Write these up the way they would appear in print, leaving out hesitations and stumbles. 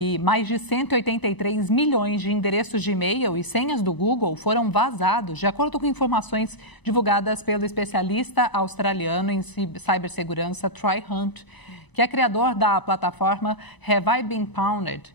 E mais de 183 milhões de endereços de e-mail e senhas do Google foram vazados, de acordo com informações divulgadas pelo especialista australiano em cibersegurança Troy Hunt, que é criador da plataforma Have I Been Pwned?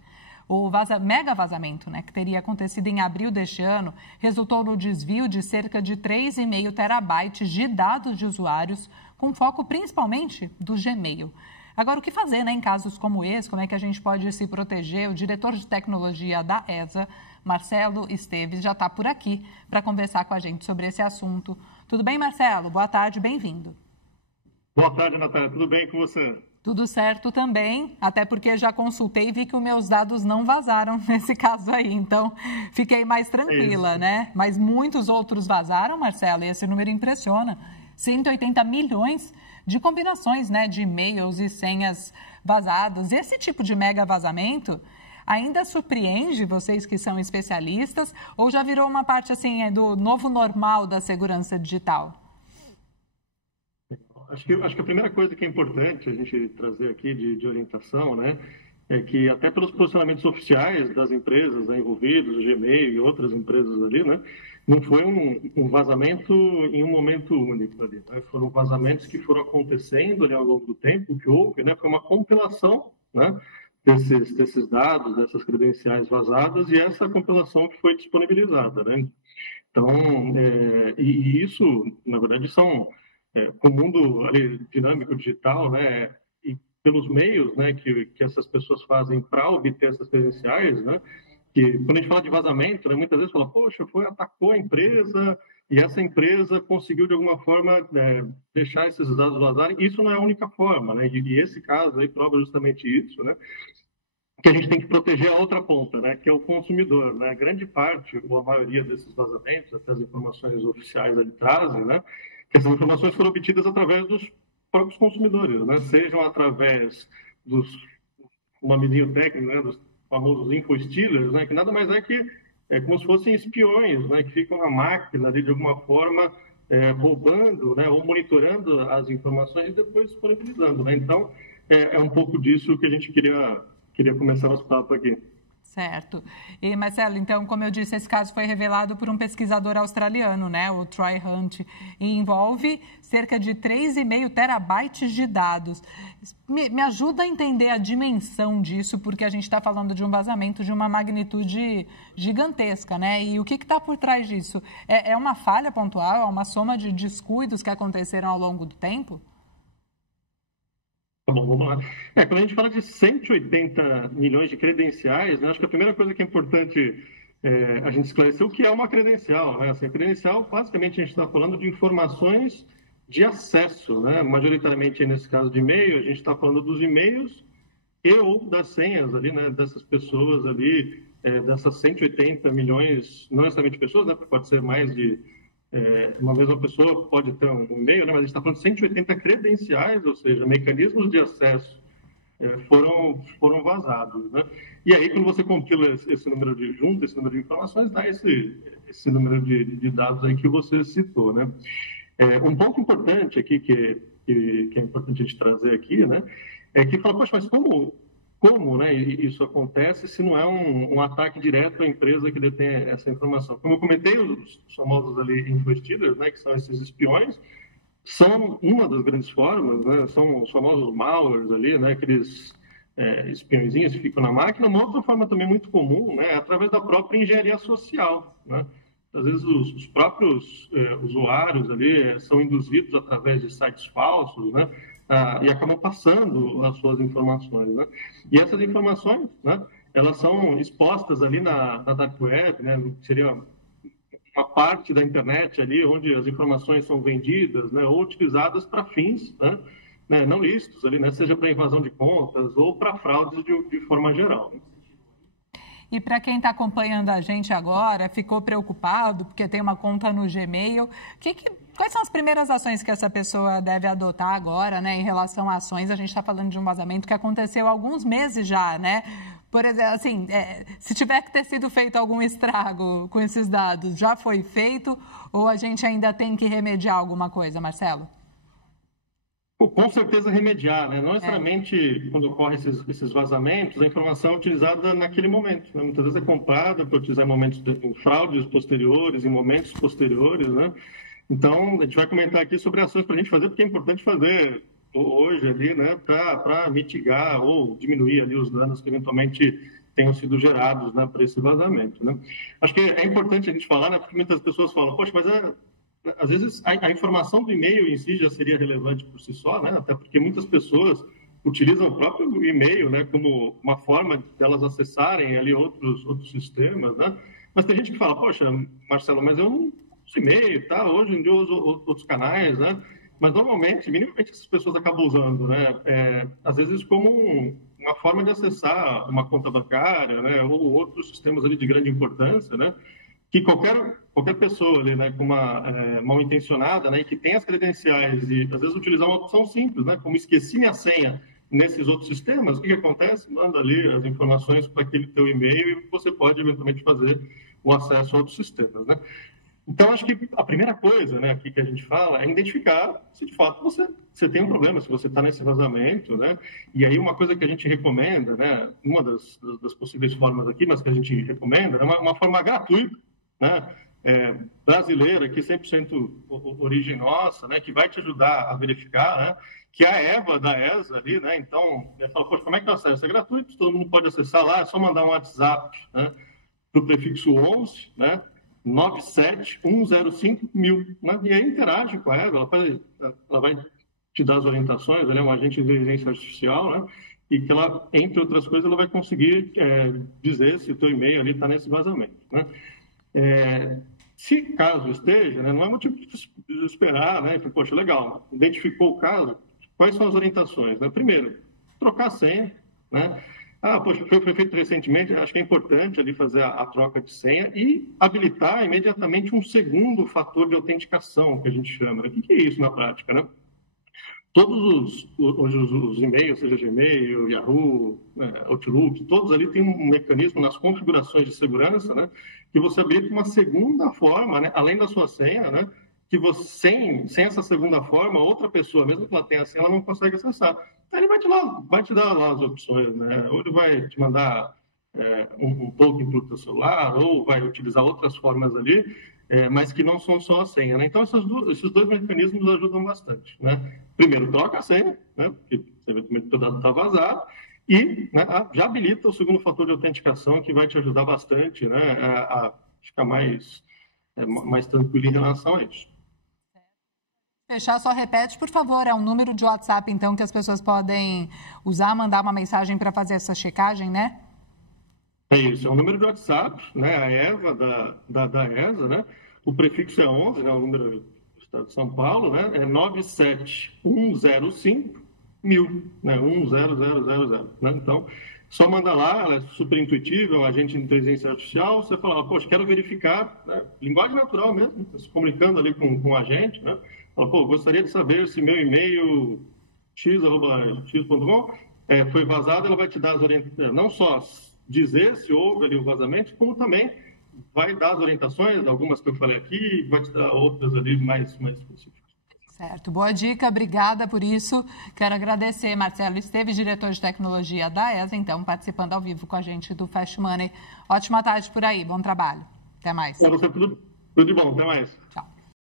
O mega vazamento, que teria acontecido em abril deste ano, resultou no desvio de cerca de 3,5 terabytes de dados de usuários, com foco principalmente do Gmail. Agora, o que fazer em casos como esse? Como é que a gente pode se proteger? O diretor de tecnologia da ESA, Marcelo Esteves, já está por aqui para conversar com a gente sobre esse assunto. Tudo bem, Marcelo? Boa tarde, bem-vindo. Boa tarde, Natália. Tudo bem com você? Tudo certo também, até porque já consultei e vi que os meus dados não vazaram nesse caso aí, então fiquei mais tranquila, Mas muitos outros vazaram, Marcelo, e esse número impressiona. 180 milhões de combinações, de e-mails e senhas vazadas. Esse tipo de mega vazamento ainda surpreende vocês que são especialistas ou já virou uma parte assim do novo normal da segurança digital? Acho que a primeira coisa que é importante a gente trazer aqui de orientação, é que até pelos posicionamentos oficiais das empresas envolvidas, o Gmail e outras empresas ali, não foi um vazamento em um momento único ali, Foram vazamentos que foram acontecendo ali ao longo do tempo, que houve, foi uma compilação, desses dados, dessas credenciais vazadas e essa compilação que foi disponibilizada, Então, e isso, na verdade, são com o mundo ali, dinâmico digital, e pelos meios, que essas pessoas fazem para obter essas credenciais, que quando a gente fala de vazamento, muitas vezes fala, poxa, atacou a empresa e essa empresa conseguiu de alguma forma deixar esses dados vazarem. Isso não é a única forma, E esse caso aí prova justamente isso, que a gente tem que proteger a outra ponta, que é o consumidor, Grande parte, ou a maioria desses vazamentos, até as informações oficiais ali trazem, que essas informações foram obtidas através dos próprios consumidores, Sejam através dos, o nomezinho técnico, dos famosos infostealers, que nada mais é que como se fossem espiões, que ficam na máquina ali, de alguma forma roubando, ou monitorando as informações e depois disponibilizando, Então, é um pouco disso que a gente queria começar nosso papo aqui. Certo. E, Marcelo, então, como eu disse, esse caso foi revelado por um pesquisador australiano, o Troy Hunt, e envolve cerca de 3,5 terabytes de dados. Me ajuda a entender a dimensão disso, porque a gente está falando de um vazamento de uma magnitude gigantesca, E o que está por trás disso? É uma falha pontual? É uma soma de descuidos que aconteceram ao longo do tempo? Tá bom, vamos lá. Quando a gente fala de 180 milhões de credenciais, acho que a primeira coisa que é importante a gente esclarecer o que é uma credencial. Assim, a credencial, basicamente, a gente está falando de informações de acesso, majoritariamente, nesse caso de e-mail, a gente está falando dos e-mails e ou das senhas ali, dessas pessoas ali, dessas 180 milhões, não necessariamente pessoas, porque pode ser mais de uma mesma pessoa pode ter um e-mail, mas a gente está falando de 180 credenciais, ou seja, mecanismos de acesso foram vazados, E aí, quando você compila esse número esse número de informações, dá esse número de dados aí que você citou, Um ponto importante aqui que é importante a gente trazer aqui, é que fala, poxa, mas como isso acontece se não é um ataque direto à empresa que detém essa informação? Como eu comentei, os famosos ali infostealers, que são esses espiões, são uma das grandes formas, são os famosos malwares ali, aqueles espiõezinhos que ficam na máquina. Uma outra forma também muito comum é através da própria engenharia social, Às vezes os próprios usuários ali são induzidos através de sites falsos, e acabam passando as suas informações, E essas informações, elas são expostas ali na Dark Web, que seria uma parte da internet ali onde as informações são vendidas, ou utilizadas para fins, não lícitos ali, seja para invasão de contas ou para fraudes de forma geral. E para quem está acompanhando a gente agora, ficou preocupado porque tem uma conta no Gmail, quais são as primeiras ações que essa pessoa deve adotar agora, em relação a ações? A gente está falando de um vazamento que aconteceu há alguns meses já, Por exemplo, assim, se tiver que ter sido feito algum estrago com esses dados, já foi feito ou a gente ainda tem que remediar alguma coisa, Marcelo? Com certeza remediar, né? Não necessariamente quando ocorrem esses vazamentos, a informação é utilizada naquele momento, né? Muitas vezes é comprada para utilizar em fraudes posteriores, em momentos posteriores, né? Então, a gente vai comentar aqui sobre ações para a gente fazer, porque é importante fazer hoje ali, né? Para mitigar ou diminuir ali os danos que eventualmente tenham sido gerados, né, para esse vazamento, né? Acho que é importante a gente falar, né? Porque muitas pessoas falam, poxa, mas às vezes a informação do e-mail em si já seria relevante por si só, né? Até porque muitas pessoas utilizam o próprio e-mail, né, como uma forma de elas acessarem ali outros sistemas, né? Mas tem gente que fala, poxa, Marcelo, mas eu não uso e-mail, tá? Hoje em dia eu uso outros canais, né? Mas normalmente, minimamente, essas pessoas acabam usando, né? Às vezes como uma forma de acessar uma conta bancária, né? Ou outros sistemas ali de grande importância, né? Que qualquer pessoa ali, né, com uma mal intencionada, né, e que tem as credenciais e às vezes utilizar uma opção simples, né, como esqueci minha senha nesses outros sistemas, o que acontece? Manda ali as informações para aquele teu e-mail e você pode eventualmente fazer o acesso a outros sistemas, né? Então, acho que a primeira coisa, né, aqui que a gente fala é identificar se de fato você tem um problema, se você está nesse vazamento, né? E aí uma coisa que a gente recomenda, né, uma das possíveis formas aqui, mas que a gente recomenda, é uma forma gratuita, né, brasileira, aqui 100% origem nossa, né, que vai te ajudar a verificar, né, que é a EVA da ESA ali, né? Então, fala, poxa, como é que eu acesso? É gratuito, todo mundo pode acessar lá, é só mandar um WhatsApp, né, para o prefixo 11, né, 97105.000, né? E aí interage com a EVA, ela vai te dar as orientações, ela é um agente de inteligência artificial, né? E que ela, entre outras coisas, ela vai conseguir dizer se o teu e-mail ali está nesse vazamento, né? Se caso esteja, né, não é motivo de esperar, né? Então, poxa, legal, identificou o caso, quais são as orientações, né? Primeiro, trocar a senha, né? Poxa, foi feito recentemente, acho que é importante ali fazer a troca de senha e habilitar imediatamente um segundo fator de autenticação, que a gente chama. O que é isso na prática, né? Todos os e-mails, seja Gmail, Yahoo, Outlook, todos ali têm um mecanismo nas configurações de segurança, né, que você habilita uma segunda forma, né, além da sua senha, né, que você, sem essa segunda forma, outra pessoa, mesmo que ela tenha a senha, ela não consegue acessar. Então, ele vai te dar lá as opções, né, ou ele vai te mandar um token para o teu celular, ou vai utilizar outras formas ali, mas que não são só a senha, né? Então, esses dois mecanismos ajudam bastante, né? Primeiro, troca a senha, né? Porque eventualmente o teu dado está vazado, e, né, já habilita o segundo fator de autenticação, que vai te ajudar bastante, né, a ficar mais tranquilo em relação a isso. Fechar, só repete, por favor, é um número de WhatsApp, então, que as pessoas podem usar, mandar uma mensagem para fazer essa checagem, né? É isso, é um número de WhatsApp, né, a EVA da ESA, né, o prefixo é 11, né, o número do Estado de São Paulo, né, é 97105.000, né, 10000, né, então, só manda lá, ela é super intuitiva, é um agente de inteligência artificial, você fala, poxa, quero verificar, né, linguagem natural mesmo, se comunicando ali com o agente, né, fala, gostaria de saber se meu e-mail x@x.com foi vazado, ela vai te dar as orientações, não só dizer se houve ali o vazamento, como também vai dar as orientações, algumas que eu falei aqui, vai te dar outras ali mais específicas. Certo, boa dica, obrigada por isso. Quero agradecer, Marcelo Esteves, diretor de tecnologia da ESA, então, participando ao vivo com a gente do Fast Money. Ótima tarde por aí, bom trabalho. Até mais. Para você, tudo de bom, até mais.